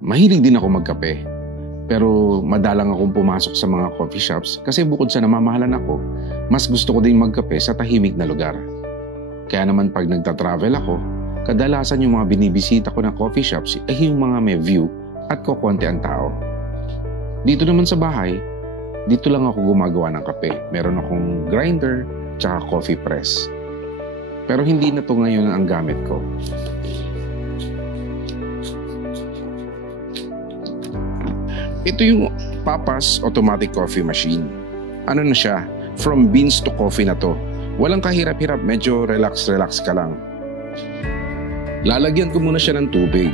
Mahilig din ako magkape. Pero madalang akong pumasok sa mga coffee shops kasi bukod sa namamahalan ako, mas gusto ko din magkape sa tahimik na lugar. Kaya naman pag nagta-travel ako, kadalasan yung mga binibisita ko na coffee shops ay yung mga may view at kokonti ang tao. Dito naman sa bahay, dito lang ako gumagawa ng kape. Meron akong grinder tsaka coffee press. Pero hindi na to ngayon ang gamit ko. Ito yung Papas Automatic Coffee Machine. Ano na siya? From beans to coffee na to. Walang kahirap-hirap, medyo relax-relax ka lang. Lalagyan ko muna siya ng tubig.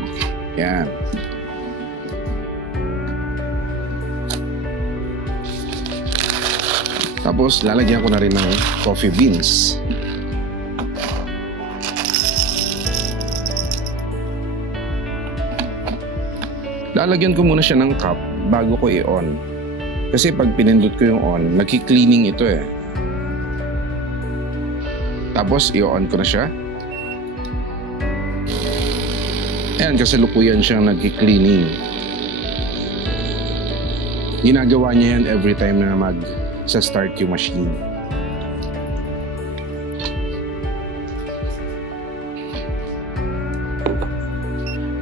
Yan. Tapos lalagyan ko na rin ng coffee beans. Lalagyan ko muna siya ng cup bago ko i-on. Kasi pag pinindot ko yung on, nagki-cleaning ito eh. Tapos i-on ko na siya. Ayan, kasalukuyan siyang nagki-cleaning. Ginagawa niya yan every time na sa-start yung machine.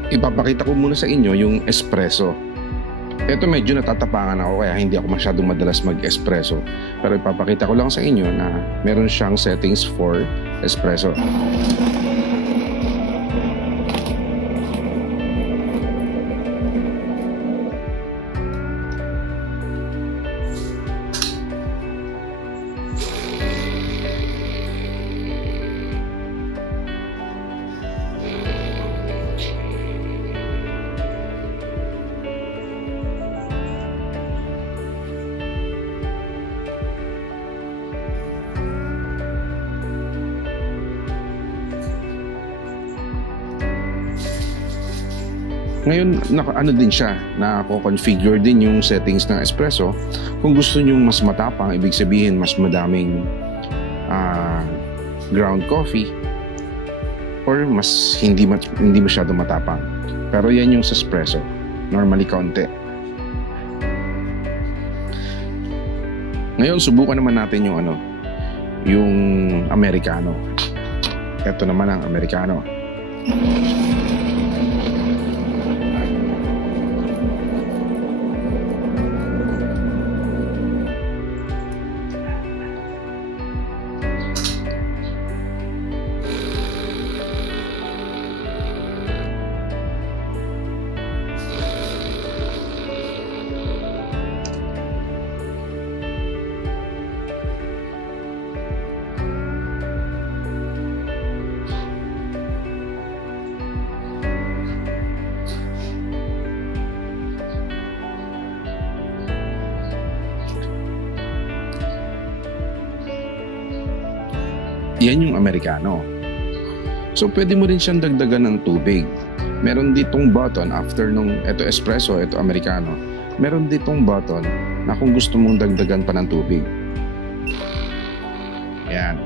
Ipapakita ko muna sa inyo yung espresso. Ito medyo natatapangan ako kaya hindi ako masyadong madalas mag-espresso. Pero ipapakita ko lang sa inyo na meron siyang settings for espresso. Ngayon, ano din siya, nako-configure din yung settings ng espresso. Kung gusto nyo mas matapang, ibig sabihin mas madaming ground coffee or mas hindi masyado matapang. Pero yan yung sa espresso, normally kaunti. Ngayon, subukan naman natin yung Americano. Ito naman ang Americano. Yan yung Americano. So pwede mo rin siyang dagdagan ng tubig. Meron ditong button after nung ito espresso, ito Americano. Meron ditong button na kung gusto mong dagdagan pa ng tubig. Yan.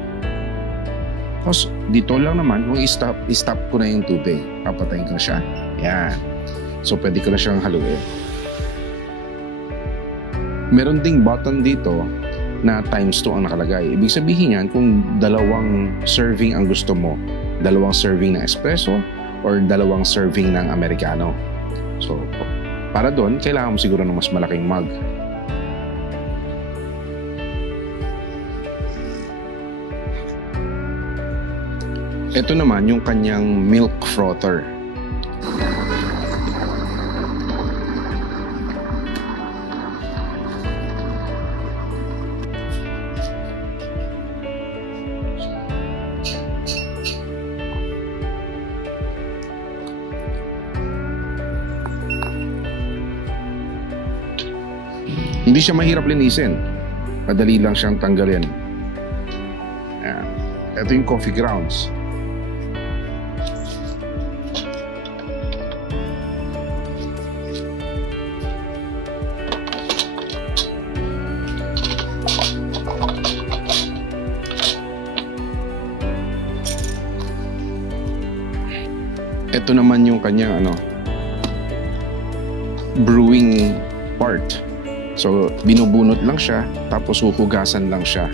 Tapos dito lang naman kung i-stop ko na yung tubig. Papatayin ko na siya. Yan. So pwede ko na siyang haluin. Meron ding button dito na times 2 ang nakalagay. Ibig sabihin yan kung 2 serving ang gusto mo. 2 serving ng espresso or 2 serving ng Americano. So, para doon, kailangan mo siguro ng mas malaking mug. Ito naman yung kanyang milk frother. Hindi siya mahirap linisin. Madali lang siyang tanggalin. Ayan. Ito yung coffee grounds. Ito naman yung kanyang brewing part. So, binubunot lang siya, tapos huhugasan lang siya.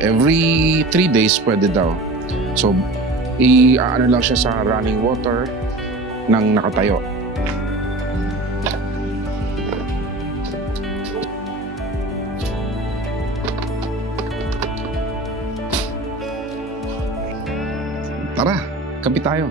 Every 3 days pwede daw. So, ano lang siya sa running water ng nakatayo. Tara, kape tayo.